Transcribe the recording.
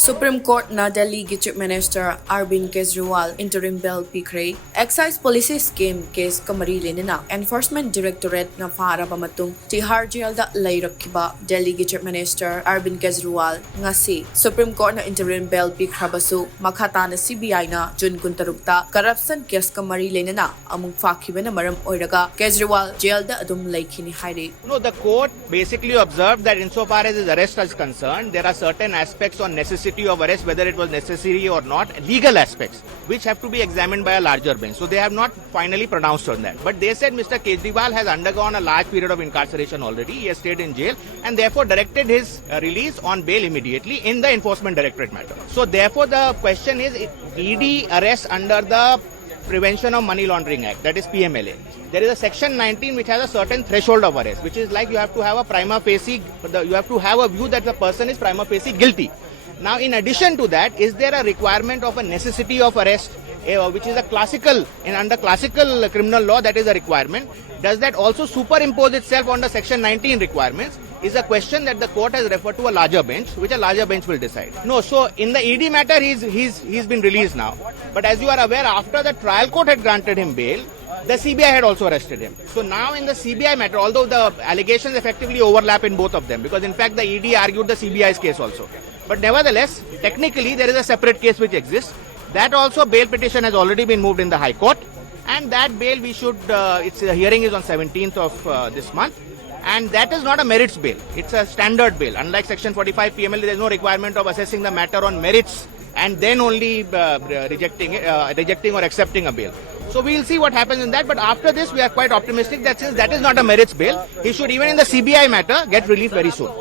Supreme Court na Delhi Chief Minister Arvind Kejriwal interim bail pikre. Excise policy scheme case kamarili nina. Enforcement Directorate na faaraba matung Tihar jail da layrakkiba Delhi Chief Minister Arvind Kejriwal ngasi Supreme Court na interim bail pikrabasu makata na CBI na June 16 corruption case kamarili nina among fakiba na maram oiraga Kejriwal jail da adum laikhini haire. No, the court basically observed that insofar as his arrest is concerned, there are certain aspects on necessity of arrest, whether it was necessary or not, legal aspects, which have to be examined by a larger bench. So they have not finally pronounced on that. But they said Mr. Kejriwal has undergone a large period of incarceration already. He has stayed in jail and therefore directed his release on bail immediately in the Enforcement Directorate matter. So therefore the question is, ED arrest under the Prevention of Money Laundering Act, that is PMLA. There is a section 19 which has a certain threshold of arrest, which is like you have to have a prima facie, you have to have a view that the person is prima facie guilty. Now, in addition to that, is there a requirement of a necessity of arrest, which is a classical, under classical criminal law, that is a requirement. Does that also superimpose itself on the section 19 requirements? Is a question that the court has referred to a larger bench, which a larger bench will decide. No, so in the ED matter, he's been released now. But as you are aware, after the trial court had granted him bail, the CBI had also arrested him. So now in the CBI matter, although the allegations effectively overlap in both of them, because in fact the ED argued the CBI's case also. But nevertheless, technically there is a separate case which exists. That also bail petition has already been moved in the High Court. And that bail we should, its hearing is on 17th of this month. And that is not a merits bail. It's a standard bail. Unlike Section 45 PML, there is no requirement of assessing the matter on merits and then only rejecting or accepting a bail. So we will see what happens in that. But after this, we are quite optimistic that since that is not a merits bail, he should, even in the CBI matter, get released very soon.